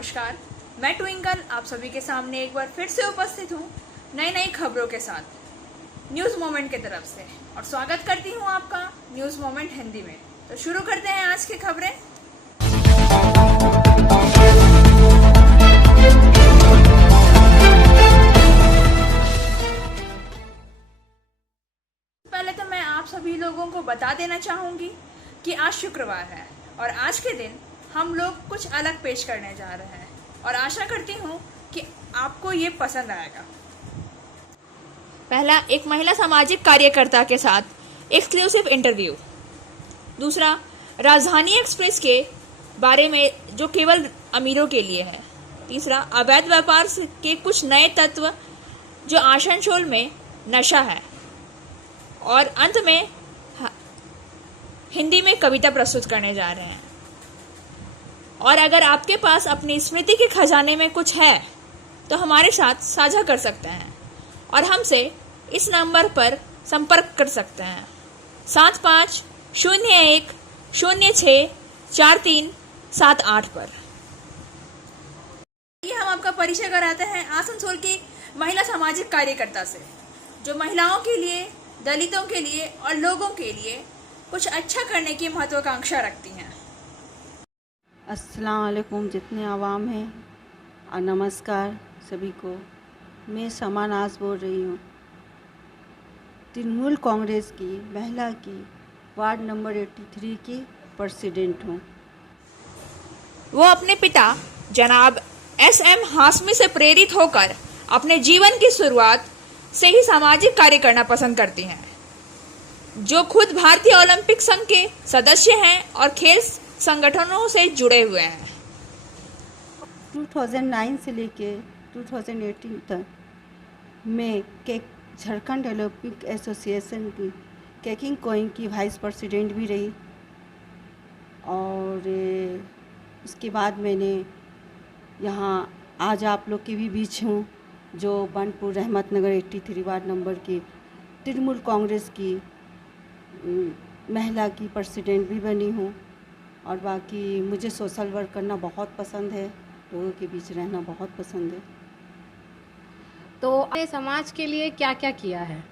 नमस्कार, मैं ट्विंकल आप सभी के सामने एक बार फिर से उपस्थित हूँ नई नई खबरों के साथ न्यूज़ मोमेंट की तरफ से और स्वागत करती हूँ आपका न्यूज़ मोमेंट हिंदी में। तो शुरू करते हैं आज की खबरें। पहले तो मैं आप सभी लोगों को बता देना चाहूँगी कि आज शुक्रवार है और आज के दिन हम लोग कुछ अलग पेश करने जा रहे हैं और आशा करती हूँ कि आपको ये पसंद आएगा। पहला, एक महिला सामाजिक कार्यकर्ता के साथ एक्सक्लूसिव इंटरव्यू। दूसरा, राजधानी एक्सप्रेस के बारे में जो केवल अमीरों के लिए है। तीसरा, अवैध व्यापार के कुछ नए तत्व जो आसनसोल में नशा है। और अंत में हिंदी में कविता प्रस्तुत करने जा रहे हैं। और अगर आपके पास अपनी स्मृति के खजाने में कुछ है तो हमारे साथ साझा कर सकते हैं और हमसे इस नंबर पर संपर्क कर सकते हैं 7501064378 पर। ये हम आपका परिचय कराते हैं आसनसोल की महिला सामाजिक कार्यकर्ता से, जो महिलाओं के लिए, दलितों के लिए और लोगों के लिए कुछ अच्छा करने की महत्वाकांक्षा रखती हैं। अस्सलाम वालेकुम जितने आवाम हैं और नमस्कार सभी को। मैं शमा नाज बोल रही हूँ। तृणमूल कांग्रेस की महिला की वार्ड नंबर 83 की प्रेसिडेंट हूँ। वो अपने पिता जनाब SM हाशमी से प्रेरित होकर अपने जीवन की शुरुआत से ही सामाजिक कार्य करना पसंद करती हैं, जो खुद भारतीय ओलंपिक संघ के सदस्य हैं और खेल संगठनों से जुड़े हुए हैं। 2009 से लेके 2018 तक मैं झारखंड ओलंपिक एसोसिएशन की केकिंग कोइंग की वाइस प्रेसिडेंट भी रही। और उसके बाद मैंने यहाँ आज आप लोग के भी बीच हूँ, जो बनपुर रहमत नगर 83 वार्ड नंबर की तृणमूल कांग्रेस की महिला की प्रेसिडेंट भी बनी हूँ। और बाकी मुझे सोशल वर्क करना बहुत पसंद है, लोगों के बीच रहना बहुत पसंद है। तो आपने समाज के लिए क्या क्या किया है?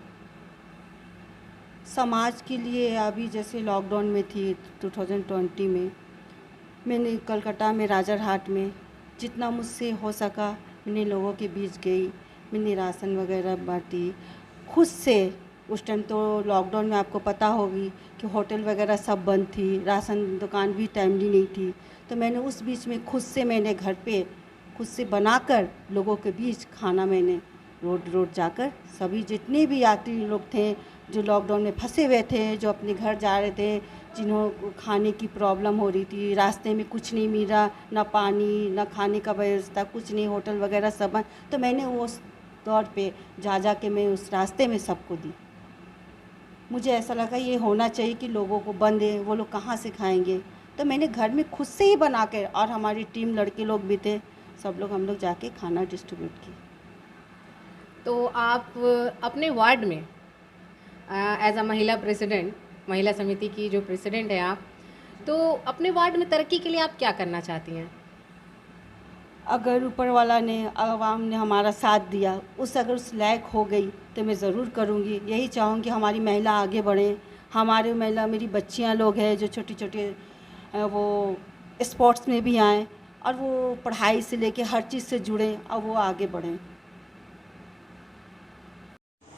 समाज के लिए अभी जैसे लॉकडाउन में थी 2020 में, मैंने कलकत्ता में राजारहाट में जितना मुझसे हो सका मैंने लोगों के बीच गई। मैंने राशन वगैरह बांटी खुद से। उस टाइम तो लॉकडाउन में आपको पता होगी कि होटल वगैरह सब बंद थी, राशन दुकान भी टाइमली नहीं थी। तो मैंने उस बीच में खुद से मैंने घर पे खुद से बनाकर लोगों के बीच खाना मैंने रोड जाकर सभी जितने भी यात्री लोग थे जो लॉकडाउन में फंसे हुए थे, जो अपने घर जा रहे थे, जिन्हों खाने की प्रॉब्लम हो रही थी, रास्ते में कुछ नहीं मिला, ना पानी ना खाने का व्यवस्था, कुछ नहीं, होटल वगैरह सब बंद। तो मैंने उस दौर पे जा के मैं उस रास्ते में सबको दी। मुझे ऐसा लगा ये होना चाहिए कि लोगों को बंद है, वो लोग कहाँ से खाएंगे। तो मैंने घर में खुद से ही बना कर, और हमारी टीम लड़के लोग भी थे, सब लोग हम लोग जाके खाना डिस्ट्रीब्यूट किए। तो आप अपने वार्ड में एज अ महिला प्रेसिडेंट, महिला समिति की जो प्रेसिडेंट हैं आप, तो अपने वार्ड में तरक्की के लिए आप क्या करना चाहती हैं? अगर ऊपर वाला ने, आवाम ने हमारा साथ दिया, अगर उस लायक हो गई तो मैं ज़रूर करूँगी। यही चाहूँगी हमारी महिला आगे बढ़ें। हमारे महिला, मेरी बच्चियाँ लोग हैं जो छोटे छोटे वो स्पोर्ट्स में भी आएँ और वो पढ़ाई से लेके हर चीज़ से जुड़ें और वो आगे बढ़ें।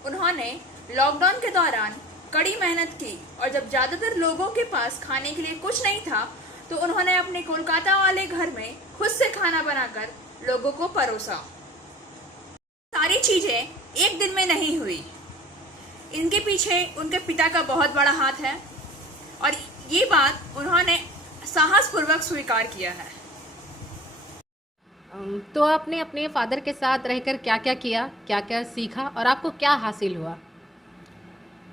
उन्होंने लॉकडाउन के दौरान कड़ी मेहनत की और जब ज़्यादातर लोगों के पास खाने के लिए कुछ नहीं था तो उन्होंने अपने कोलकाता वाले घर में खुद से खाना बनाकर लोगों को परोसा। सारी चीजें एक दिन में नहीं हुई, इनके पीछे उनके पिता का बहुत बड़ा हाथ है और ये बात उन्होंने साहसपूर्वक स्वीकार किया है। तो आपने अपने फादर के साथ रहकर क्या क्या किया, क्या क्या सीखा और आपको क्या हासिल हुआ?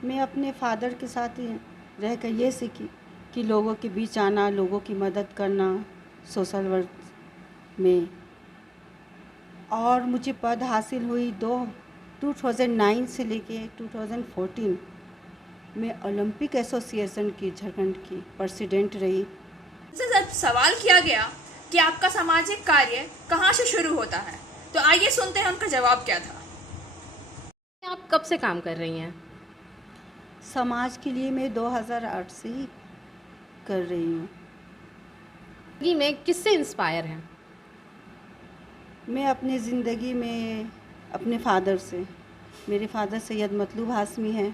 मैं अपने फादर के साथ रहकर ये सीखी कि लोगों के बीच आना, लोगों की मदद करना सोशल वर्क में। और मुझे पद हासिल हुई 2009 से लेके 2014 में ओलंपिक एसोसिएशन की झारखंड की प्रेसिडेंट रही। जब सवाल किया गया कि आपका सामाजिक कार्य कहाँ से शुरू होता है। तो आइए सुनते हैं उनका जवाब क्या था। आप कब से काम कर रही हैं? समाज के लिए मैं 2008 से ही कर रही हूँ। ज़िंदगी में किससे इंस्पायर हैं? मैं अपनी ज़िंदगी में अपने फादर से, मेरे फादर सैयद मतलूब हाशमी हैं।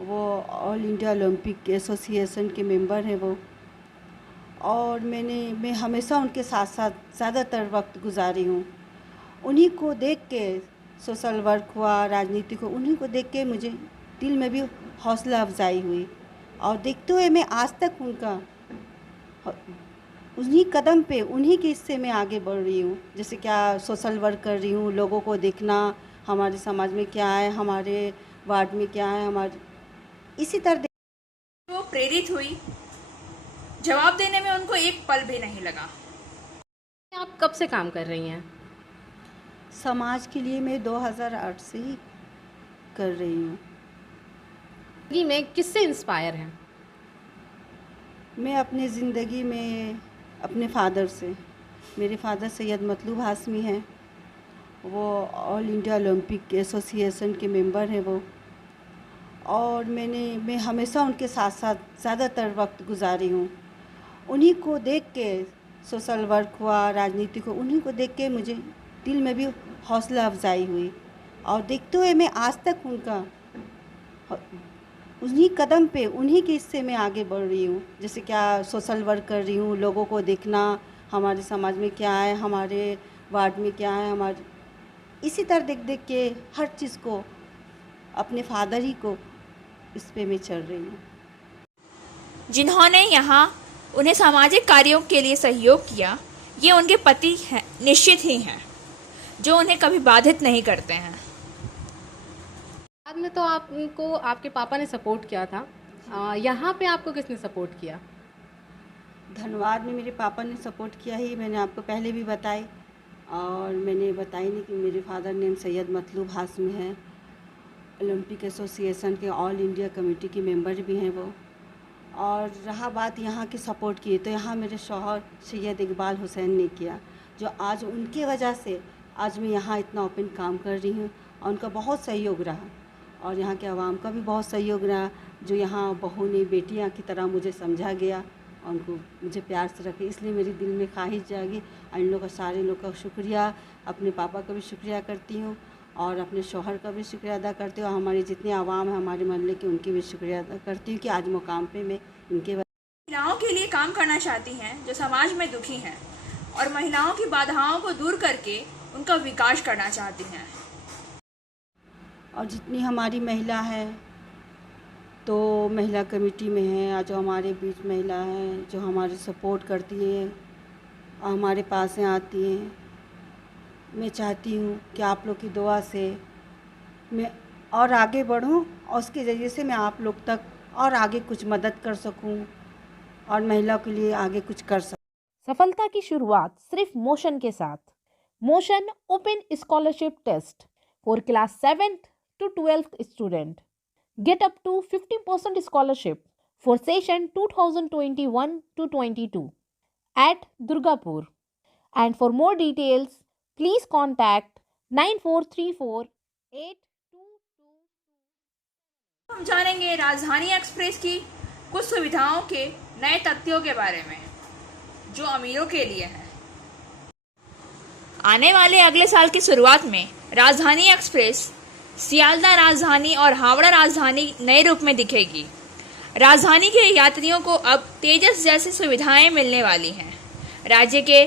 वो ऑल इंडिया ओलंपिक एसोसिएशन के मेंबर हैं वो, और मैं हमेशा उनके साथ साथ ज़्यादातर वक्त गुजारी हूँ। उन्हीं को देख के सोशल वर्क हुआ, राजनीति को, उन्हीं को देख के मुझे दिल में भी हौसला अफजाई हुई, और देखते हुए मैं आज तक उन्हीं कदम पे, उन्हीं के हिस्से में आगे बढ़ रही हूँ। जैसे क्या सोशल वर्क कर रही हूँ, लोगों को देखना हमारे समाज में क्या है, हमारे वार्ड में क्या है, हमारे इसी तरह वो प्रेरित हुई। जवाब देने में उनको एक पल भी नहीं लगा। आप कब से काम कर रही हैं? समाज के लिए मैं 2008 से ही कर रही हूँ। ज़िंदगी में किससे इंस्पायर हैं? मैं अपनी ज़िंदगी में अपने फादर से, मेरे फादर सैयद मतलूब हाशमी हैं। वो ऑल इंडिया ओलंपिक एसोसिएशन के मेंबर हैं वो, और मैं हमेशा उनके साथ साथ ज़्यादातर वक्त गुजारी हूँ। उन्हीं को देख के सोशल वर्क हुआ, राजनीति को, उन्हीं को देख के मुझे दिल में भी हौसला अफजाई हुई, और देखते हुए मैं आज तक उन्हीं कदम पे, उन्हीं के हिस्से में आगे बढ़ रही हूँ। जैसे क्या सोशल वर्क कर रही हूँ, लोगों को देखना हमारे समाज में क्या है, हमारे वार्ड में क्या है, हमारे इसी तरह देख देख के हर चीज़ को, अपने फादर ही को, इस पे मैं चल रही हूँ। जिन्होंने यहाँ उन्हें सामाजिक कार्यों के लिए सहयोग किया, ये उनके पति हैं, निश्चित ही हैं, जो उन्हें कभी बाधित नहीं करते हैं। बाद में तो आपको आपके पापा ने सपोर्ट किया था, यहाँ पे आपको किसने सपोर्ट किया? धन्यवाद में मेरे पापा ने सपोर्ट किया ही, मैंने आपको पहले भी बताई, और मैंने बताई नहीं कि मेरे फादर नेम सैयद मतलूब हाशमी है, ओलंपिक एसोसिएशन के ऑल इंडिया कमेटी के मेंबर भी हैं वो। और रहा बात यहाँ की सपोर्ट की, तो यहाँ मेरे शौहर सैयद इकबाल हुसैन ने किया, जो आज उनकी वजह से आज मैं यहाँ इतना ओपन काम कर रही हूँ, और उनका बहुत सहयोग रहा, और यहाँ के आवाम का भी बहुत सहयोग रहा, जो यहाँ बहू ने बेटियाँ की तरह मुझे समझा गया, और उनको मुझे प्यार से रखे, इसलिए मेरे दिल में ख्वाहिश जागी। और इन लोग का, सारे लोग का शुक्रिया, अपने पापा का भी शुक्रिया करती हूँ, और अपने शौहर का भी शुक्रिया अदा करती हूँ, और हमारे जितने आवाम है हमारे मोहल्ले की, उनकी भी शुक्रिया अदा करती हूँ कि आज मुकाम पे मैं इनके महिलाओं के लिए काम करना चाहती हैं जो समाज में दुखी हैं, और महिलाओं की बाधाओं को दूर करके उनका विकास करना चाहती हैं। और जितनी हमारी महिला है, तो महिला कमेटी में है, जो हमारे बीच महिला हैं, जो हमारी सपोर्ट करती हैं और हमारे पास में आती हैं, मैं चाहती हूँ कि आप लोग की दुआ से मैं और आगे बढ़ूँ, और उसके ज़रिए से मैं आप लोग तक और आगे कुछ मदद कर सकूँ, और महिला के लिए आगे कुछ कर सकूँ। सफलता की शुरुआत सिर्फ मोशन के साथ। Motion open scholarship test for class 7th to 12th student. Get up to 50% scholarship for session 2021 to 22 at Durgapur. And for more details, please contact 9434 हम जानेंगे राजधानी एक्सप्रेस की कुछ सुविधाओं के नए तथ्यों के बारे में, जो अमीरों के लिए हैं। आने वाले अगले साल की शुरुआत में राजधानी एक्सप्रेस सियालदह राजधानी और हावड़ा राजधानी नए रूप में दिखेगी। राजधानी के यात्रियों को अब तेजस जैसी सुविधाएं मिलने वाली हैं। राज्य के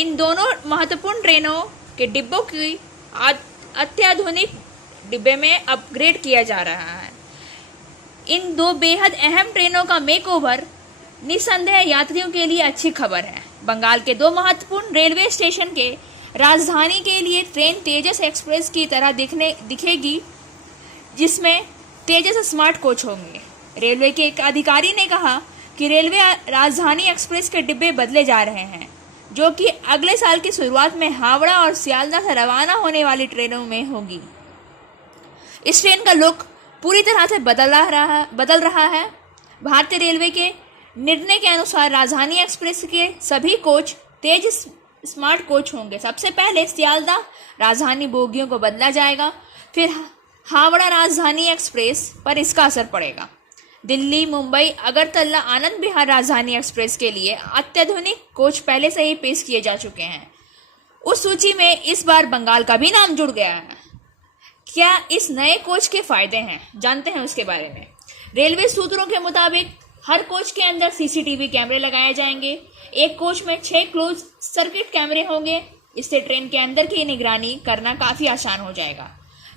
इन दोनों महत्वपूर्ण ट्रेनों के डिब्बों की अत्याधुनिक डिब्बे में अपग्रेड किया जा रहा है। इन दो बेहद अहम ट्रेनों का मेकओवर निस्संदेह यात्रियों के लिए अच्छी खबर है। बंगाल के दो महत्वपूर्ण रेलवे स्टेशन के राजधानी के लिए ट्रेन तेजस एक्सप्रेस की तरह दिखेगी, जिसमें तेजस स्मार्ट कोच होंगे। रेलवे के एक अधिकारी ने कहा कि रेलवे राजधानी एक्सप्रेस के डिब्बे बदले जा रहे हैं, जो कि अगले साल की शुरुआत में हावड़ा और सियालदह से रवाना होने वाली ट्रेनों में होगी। इस ट्रेन का लुक पूरी तरह से बदल रहा है। भारतीय रेलवे के निर्णय के अनुसार राजधानी एक्सप्रेस के सभी कोच तेज स्मार्ट कोच होंगे। सबसे पहले सियालदह राजधानी बोगियों को बदला जाएगा, फिर हावड़ा राजधानी एक्सप्रेस पर इसका असर पड़ेगा। दिल्ली, मुंबई, अगरतला, आनंद विहार राजधानी एक्सप्रेस के लिए अत्याधुनिक कोच पहले से ही पेश किए जा चुके हैं। उस सूची में इस बार बंगाल का भी नाम जुड़ गया है। क्या इस नए कोच के फायदे हैं, जानते हैं उसके बारे में। रेलवे सूत्रों के मुताबिक हर कोच के अंदर सीसीटीवी कैमरे लगाए जाएंगे। एक कोच में 6 क्लोज सर्किट कैमरे होंगे। इससे ट्रेन के अंदर की निगरानी करना काफी आसान हो जाएगा।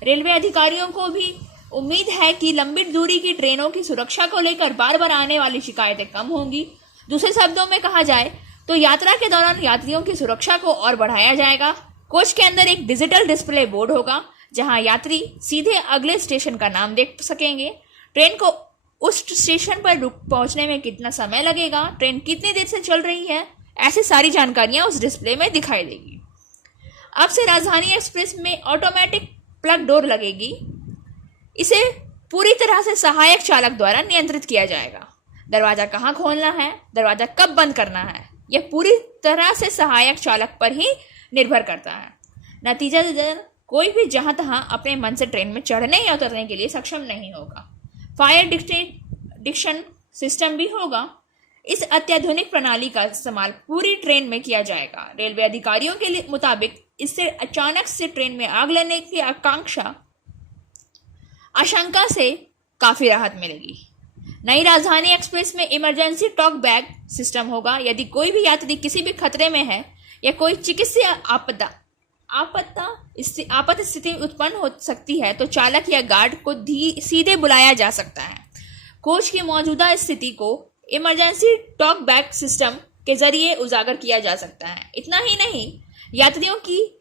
रेलवे अधिकारियों को भी उम्मीद है कि लंबी दूरी की ट्रेनों की सुरक्षा को लेकर बार बार आने वाली शिकायतें कम होंगी। दूसरे शब्दों में कहा जाए तो यात्रा के दौरान यात्रियों की सुरक्षा को और बढ़ाया जाएगा। कोच के अंदर एक डिजिटल डिस्प्ले बोर्ड होगा जहां यात्री सीधे अगले स्टेशन का नाम देख सकेंगे। ट्रेन को उस स्टेशन पर पहुंचने में कितना समय लगेगा, ट्रेन कितनी देर से चल रही है, ऐसी सारी जानकारियां उस डिस्प्ले में दिखाई देगी। अब से राजधानी एक्सप्रेस में ऑटोमेटिक प्लग डोर लगेगी। इसे पूरी तरह से सहायक चालक द्वारा नियंत्रित किया जाएगा। दरवाजा कहाँ खोलना है, दरवाजा कब बंद करना है, यह पूरी तरह से सहायक चालक पर ही निर्भर करता है। नतीजतन कोई भी जहां तहां अपने मन से ट्रेन में चढ़ने या उतरने के लिए सक्षम नहीं होगा। फायर डिटेक्शन सिस्टम भी होगा। इस अत्याधुनिक प्रणाली का इस्तेमाल पूरी ट्रेन में किया जाएगा। रेलवे अधिकारियों के मुताबिक इससे अचानक से ट्रेन में आग लगने की आशंका से काफी राहत मिलेगी। नई राजधानी एक्सप्रेस में इमरजेंसी टॉक बैग सिस्टम होगा। यदि कोई भी यात्री किसी भी खतरे में है या कोई चिकित्सीय आपात स्थिति उत्पन्न हो सकती है तो चालक या गार्ड को सीधे बुलाया जा सकता है। कोच की मौजूदा स्थिति को इमरजेंसी टॉक बैग सिस्टम के जरिए उजागर किया जा सकता है। इतना ही नहीं, यात्रियों की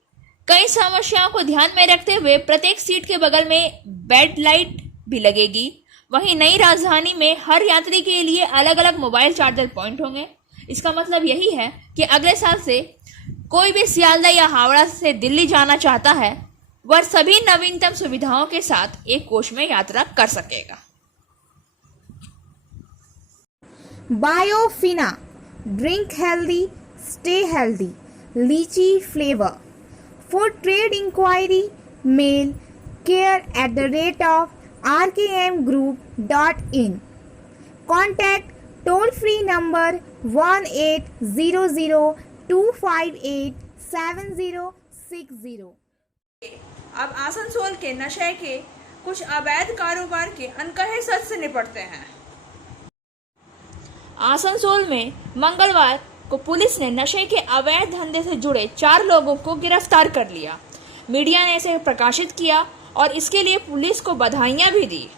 कई समस्याओं को ध्यान में रखते हुए प्रत्येक सीट के बगल में बेड लाइट भी लगेगी। वहीं नई राजधानी में हर यात्री के लिए अलग अलग मोबाइल चार्जर पॉइंट होंगे। इसका मतलब यही है कि अगले साल से कोई भी सियालदह या हावड़ा से दिल्ली जाना चाहता है वह सभी नवीनतम सुविधाओं के साथ एक कोच में यात्रा कर सकेगा। Biofina, drink healthy, stay healthy. Lychee flavor. For trade inquiry, mail care@rkmgroup.in. Contact toll free number 1800-258-7060. अब आसनसोल के नशे के कुछ अवैध कारोबार के अनकहे सच से निपटते हैं। आसनसोल में मंगलवार को पुलिस ने नशे के अवैध धंधे से जुड़े 4 लोगों को गिरफ्तार कर लिया। मीडिया ने इसे प्रकाशित किया और इसके लिए पुलिस को बधाइयां भी दी।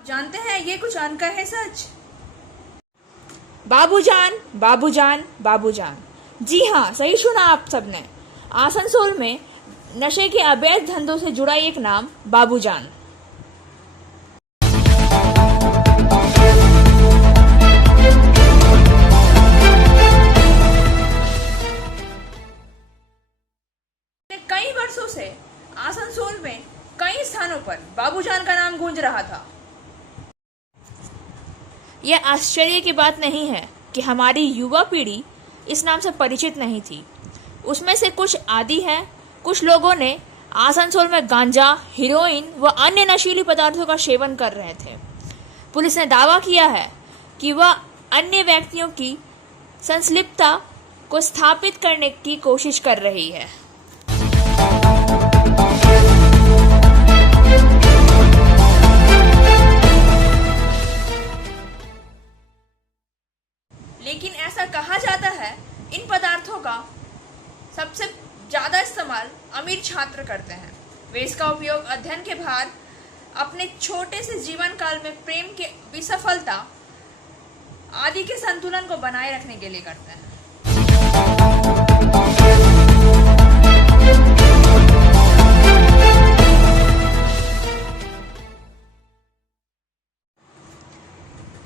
जानते हैं ये कुछ अनकहे सच। बाबूजान, बाबूजान, बाबूजान। जी हाँ, सही सुना आप सबने। आसनसोल में नशे के अवैध धंधों से जुड़ा एक नाम बाबूजान। कई वर्षों से आसनसोल में कई स्थानों पर बाबूजान का नाम गूंज रहा था। यह आश्चर्य की बात नहीं है कि हमारी युवा पीढ़ी इस नाम से परिचित नहीं थी। उसमें से कुछ आदी हैं। कुछ लोगों ने आसनसोल में गांजा, हीरोइन व अन्य नशीली पदार्थों का सेवन कर रहे थे। पुलिस ने दावा किया है कि वह अन्य व्यक्तियों की संलिप्तता को स्थापित करने की कोशिश कर रही है। लेकिन ऐसा कहा जाता है इन पदार्थों का सबसे ज्यादा इस्तेमाल अमीर छात्र करते हैं। वे इसका उपयोग अध्ययन के बाद अपने छोटे से जीवन काल में प्रेम के विसफलता आदि के संतुलन को बनाए रखने के लिए करते हैं।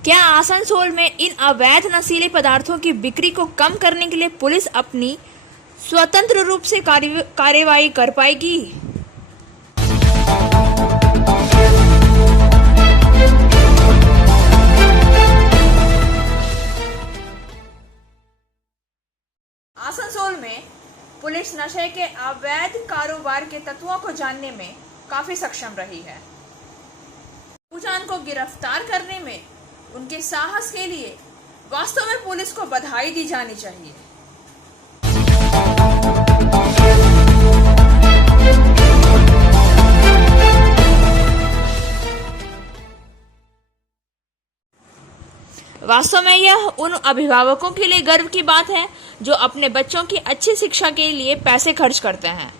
क्या आसनसोल में इन अवैध नशीले पदार्थों की बिक्री को कम करने के लिए पुलिस अपनी स्वतंत्र रूप से कार्यवाही कर पाएगी? पुलिस नशे के अवैध कारोबार के तत्वों को जानने में काफी सक्षम रही है। बाबूजान को गिरफ्तार करने में उनके साहस के लिए वास्तव में पुलिस को बधाई दी जानी चाहिए। वास्तव में यह उन अभिभावकों के लिए गर्व की बात है जो अपने बच्चों की अच्छी शिक्षा के लिए पैसे खर्च करते हैं,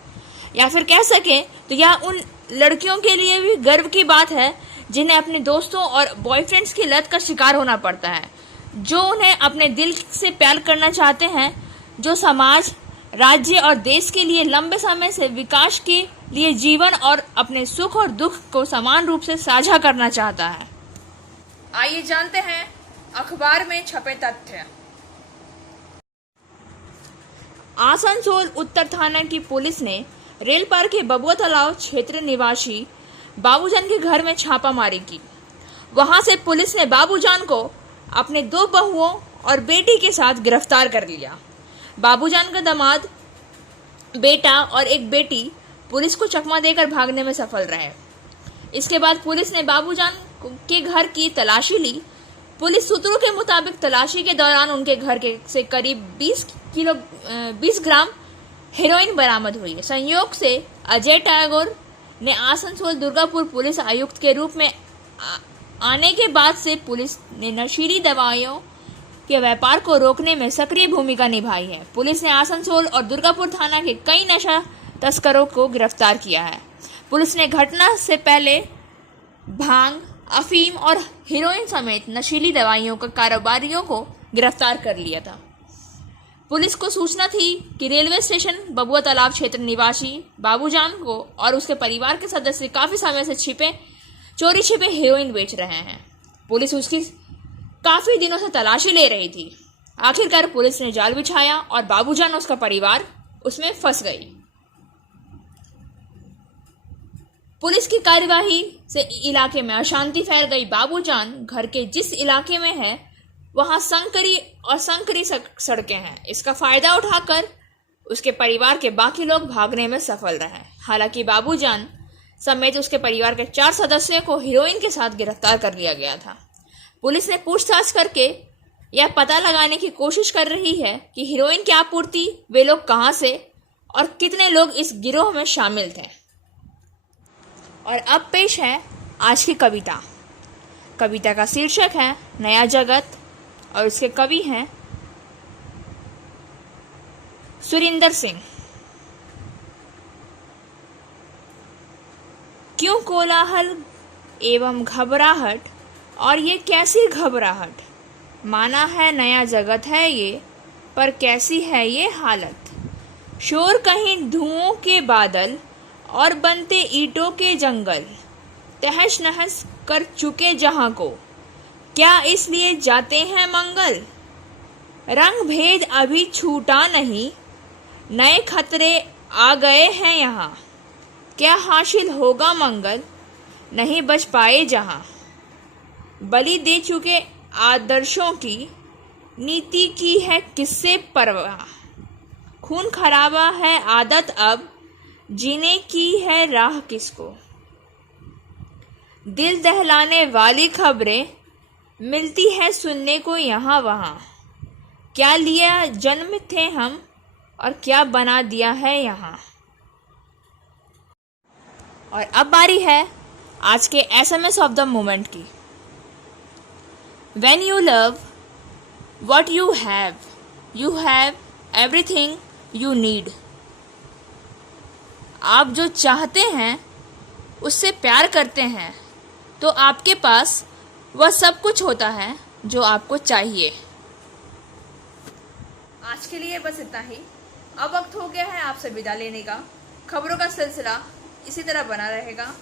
या फिर कह सकें तो यह उन लड़कियों के लिए भी गर्व की बात है जिन्हें अपने दोस्तों और बॉयफ्रेंड्स की लत का शिकार होना पड़ता है, जो उन्हें अपने दिल से प्यार करना चाहते हैं, जो समाज, राज्य और देश के लिए लंबे समय से विकास के लिए जीवन और अपने सुख और दुख को समान रूप से साझा करना चाहता है। आइए जानते हैं अखबार में छपे तथ्य। आसनसोल उत्तर थाना की पुलिस ने रेलपार के बबुआ तालाब क्षेत्र निवासी बाबूजान के घर में छापामारी की। वहां से पुलिस ने बाबूजान को अपने 2 बहुओं और बेटी के साथ गिरफ्तार कर लिया। बाबूजान का दामाद, बेटा और एक बेटी पुलिस को चकमा देकर भागने में सफल रहे। इसके बाद पुलिस ने बाबूजान के घर की तलाशी ली। पुलिस सूत्रों के मुताबिक तलाशी के दौरान उनके घर से करीब 20 ग्राम हेरोइन बरामद हुई है। संयोग से अजय टैगोर ने आसनसोल दुर्गापुर पुलिस आयुक्त के रूप में आने के बाद से पुलिस ने नशीली दवाइयों के व्यापार को रोकने में सक्रिय भूमिका निभाई है। पुलिस ने आसनसोल और दुर्गापुर थाना के कई नशा तस्करों को गिरफ्तार किया है। पुलिस ने घटना से पहले भांग, अफीम और हेरोइन समेत नशीली दवाइयों के कारोबारियों को गिरफ्तार कर लिया था। पुलिस को सूचना थी कि रेलवे स्टेशन बबुआ तालाब क्षेत्र निवासी बाबूजान को और उसके परिवार के सदस्य काफी समय से चोरी छिपे हेरोइन बेच रहे हैं। पुलिस उसकी काफी दिनों से तलाशी ले रही थी। आखिरकार पुलिस ने जाल बिछाया और बाबूजान और उसका परिवार उसमें फंस गई। पुलिस की कार्यवाही से इलाके में अशांति फैल गई। बाबूजान घर के जिस इलाके में है वहां संकरी सड़कें हैं। इसका फायदा उठाकर उसके परिवार के बाकी लोग भागने में सफल रहे। हालांकि बाबूजान समेत उसके परिवार के 4 सदस्यों को हीरोइन के साथ गिरफ्तार कर लिया गया था। पुलिस ने पूछताछ करके यह पता लगाने की कोशिश कर रही है कि हीरोइन की आपूर्ति वे लोग कहां से और कितने लोग इस गिरोह में शामिल थे। और अब पेश है आज की कविता। कविता का शीर्षक है नया जगत और इसके कवि हैं सुरिंदर सिंह। क्यों कोलाहल एवं घबराहट, और ये कैसी घबराहट, माना है नया जगत है ये, पर कैसी है ये हालत। शोर कहीं धुओं के बादल और बनते ईंटों के जंगल, तहस नहस कर चुके जहां को, क्या इसलिए जाते हैं मंगल। रंग भेद अभी छूटा नहीं, नए खतरे आ गए हैं यहाँ, क्या हासिल होगा मंगल, नहीं बच पाए जहां। बलि दे चुके आदर्शों की, नीति की है किससे परवाह। खून खराबा है आदत अब, जीने की है राह किसको। दिल दहलाने वाली खबरें मिलती है सुनने को यहाँ वहाँ, क्या लिया जन्म थे हम और क्या बना दिया है यहाँ। और अब बारी है आज के SMS ऑफ द मोमेंट की। When you love what you have everything you need। आप जो चाहते हैं उससे प्यार करते हैं तो आपके पास वह सब कुछ होता है जो आपको चाहिए। आज के लिए बस इतना ही। अब वक्त हो गया है आपसे विदा लेने का। खबरों का सिलसिला इसी तरह बना रहेगा।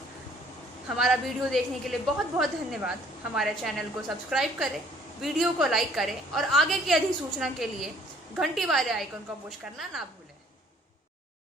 हमारा वीडियो देखने के लिए बहुत बहुत धन्यवाद। हमारे चैनल को सब्सक्राइब करें, वीडियो को लाइक करें और आगे की अधिसूचना के लिए घंटी वाले आइकन को पुश करना ना भूलें।